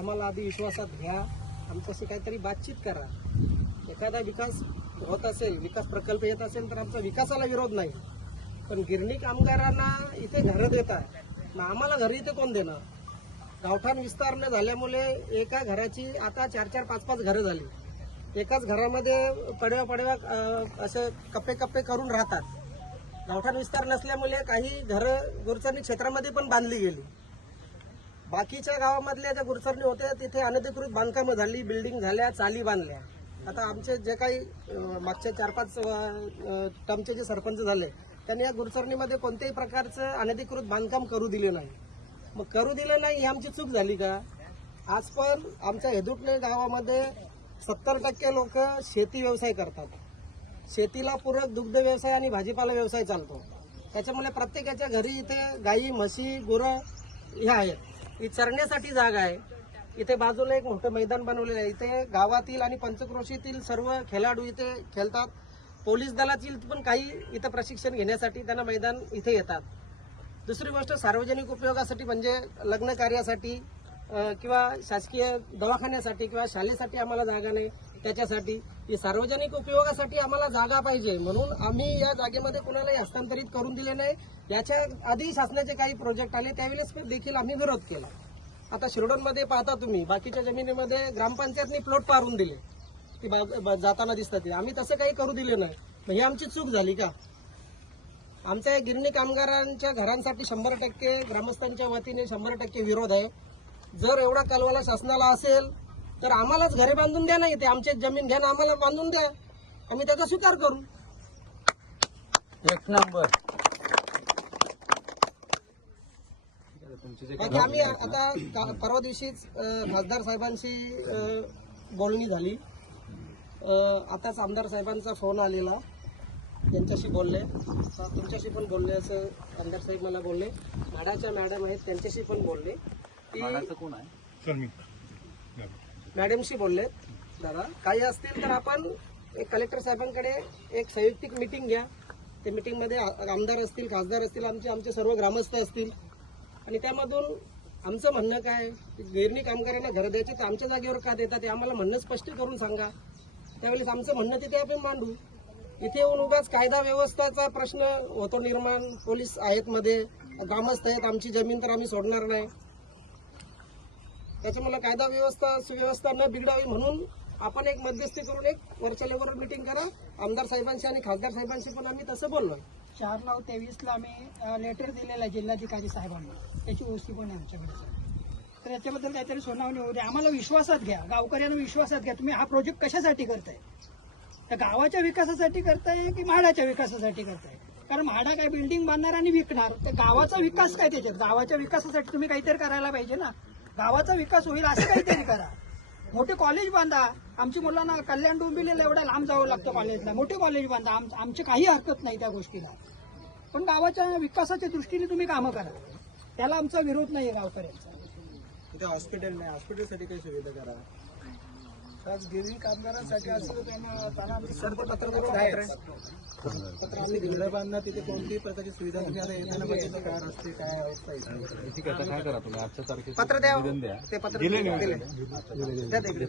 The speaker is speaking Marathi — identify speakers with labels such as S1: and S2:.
S1: आम्हाला आधी विश्वासात घ्या. आमच्याशी काहीतरी बातचीत करा. एखादा विकास होत असेल विकास प्रकल्प येत असेल तर आमचा विकासाला विरोध नाही. पण गिरणी कामगारांना इथे घरं देत आहे मग आम्हाला घरी इथे कोण देणार? गावठाण विस्तार न झाल्यामुळे एका घराची आता चार चार पाच पाच घरं झाली. एकाच घरामध्ये पडव्या पडव्या असे कप्पे कप्पे करून राहतात. गावठाण विस्तार नसल्यामुळे काही घरं गुरचरणी क्षेत्रामध्ये पण बांधली गेली. बाकीच्या गावामधल्या ज्या गुरसरणी होत्या तिथे अनधिकृत बांधकामं झाली बिल्डिंग झाल्या चाली बांधल्या. आता आमचे जे काही मागच्या चार पाच टमचे जे सरपंच झाले त्यांनी या गुरसरणीमध्ये कोणत्याही प्रकारचं अनधिकृत बांधकाम करू दिले नाही. मग करू दिलं नाही ही आमची चूक झाली का? आज पण आमच्या हेदुटणे गावामध्ये सत्तर टक्के लोक शेती व्यवसाय करतात. शेतीला पूरक दुग्ध व्यवसाय आणि भाजीपाला व्यवसाय चालतो. त्याच्यामुळे प्रत्येकाच्या घरी इथे गाई म्हशी गुरं ह्या आहेत. ही चरण्यासाठी जागा आहे. इथे बाजूला एक मोठं मैदान बनवलेलं आहे. इथे गावातील आणि पंचक्रोशीतील सर्व खेळाडू इथे खेळतात. पोलीस दलातील पण काही इथं प्रशिक्षण घेण्यासाठी त्यांना मैदान इथे येतात. दुसरी गोष्ट सार्वजनिक उपयोगासाठी म्हणजे लग्न कार्यासाठी किंवा शासकीय दवाखान्यासाठी किंवा शाळेसाठी आम्हाला जागा नाही. त्याच्यासाठी ही सार्वजनिक उपयोगासाठी आम्हाला जागा पाहिजे. म्हणून आम्ही या जागेमध्ये कुणालाही हस्तांतरित करून दिले नाही. याच्या आधी शासनाचे काही प्रोजेक्ट आले त्यावेळेस देखील आम्ही विरोध केला. आता शिरडोनमध्ये पाहता तुम्ही बाकीच्या जमिनीमध्ये ग्रामपंचायतनी प्लॉट पारून दिले ती बा- जाताना दिसतात ते. आम्ही तसं काही करू दिले नाही. मग ही आमची चूक झाली का? आमच्या या गिरणी कामगारांच्या घरांसाठी शंभर टक्के ग्रामस्थांच्या वतीने शंभर टक्के विरोध आहे. जर एवढा कलवाला शासनाला असेल तर आम्हालाच घरे बांधून द्या नाही ते आमची जमीन घ्या ना आम्हाला बांधून द्या. आम्ही त्याचा स्वीकार करू.
S2: एक नंबर.
S1: बाकी आम्ही आता का- परवा दिवशीच अं, खासदार साहेबांशी अं, बोलणी झाली. अं, आताच आमदार साहेबांचा फोन आलेला. त्यांच्याशी बोलले. आता तुमच्याशी पण बोलले असं आमदार साहेब मला बोलले. म्हाडाच्या मॅडम आहेत त्यांच्याशी पण बोलले. की
S2: कोण आहे?
S3: सर मी.
S1: मॅडमशी बोललेत दादा. काही असतील तर आपण एक कलेक्टर साहेबांकडे एक संयुक्तिक मिटिंग घ्या. त्या मिटिंगमध्ये आमदार असतील खासदार असतील आमचे आमचे सर्व ग्रामस्थ असतील. आणि त्यामधून आमचं म्हणणं काय? गिरणी कामगारांना घर द्यायचे तर आमच्या जागेवर का देतात? ते आम्हाला म्हणणं स्पष्ट करून सांगा. त्यावेळेस आमचं म्हणणं तिथे आपण मांडू. इथे येऊन उगाच कायदा व्यवस्थाचा प्रश्न होतो निर्माण. पोलीस आहेत मध्ये ग्रामस्थ आहेत आमची जमीन तर आम्ही सोडणार नाही. त्याच्यामुळे कायदा व्यवस्था सुव्यवस्था न बिघडावी म्हणून आपण एक मध्यस्थी करून एक वरच्या लेवलवर मिटिंग करा. आमदार साहेबांशी आणि खासदार साहेबांशी पण आम्ही तसं बोललो.
S4: चार नऊ तेवीसला आम्ही लेटर दिलेलं आहे जिल्हाधिकारी साहेबांना. त्याची ओसी पण आहे आमच्याकडे तर याच्याबद्दल काहीतरी सुनावणी होऊ आम्हाला विश्वासात घ्या. गावकऱ्यांना विश्वासात घ्या. तुम्ही हा प्रोजेक्ट कशासाठी करताय? तर गावाच्या विकासासाठी करताय की म्हाडाच्या विकासासाठी करताय? कारण म्हाडा काय बिल्डिंग बांधणार आणि विकणार. तर गावाचा विकास काय त्याच्यात? गावाच्या विकासासाठी तुम्ही काहीतरी करायला पाहिजे ना. गावाचा विकास होईल असं काहीतरी करा. मोठे कॉलेज बांधा. आमची मुलांना कल्याण डोंबिवलीला एवढा लांब जावं लागतं कॉलेजला मोठे कॉलेज बांधा. आमची काही हरकत नाही त्या गोष्टीला. पण गावाच्या विकासाच्या दृष्टीने तुम्ही कामं करा. त्याला आमचा विरोध नाही आहे गावकऱ्यांचा
S1: हॉस्पिटल नाही. हॉस्पिटलसाठी काही सुविधा करा.
S4: आज गिरणी कामगारांसाठी असं त्यांना त्यांना आम्ही
S1: सर ते पत्र करून आहे पत्र आम्ही दिलं तिथे कोणतीही प्रकारची सुविधा तुम्ही आता येताना बघितलं काय रस्ते काय अवस्था
S2: काय करा तुम्ही? आजच्या
S1: पत्र द्या
S2: निवेदन द्या.
S1: ते पत्र दिले.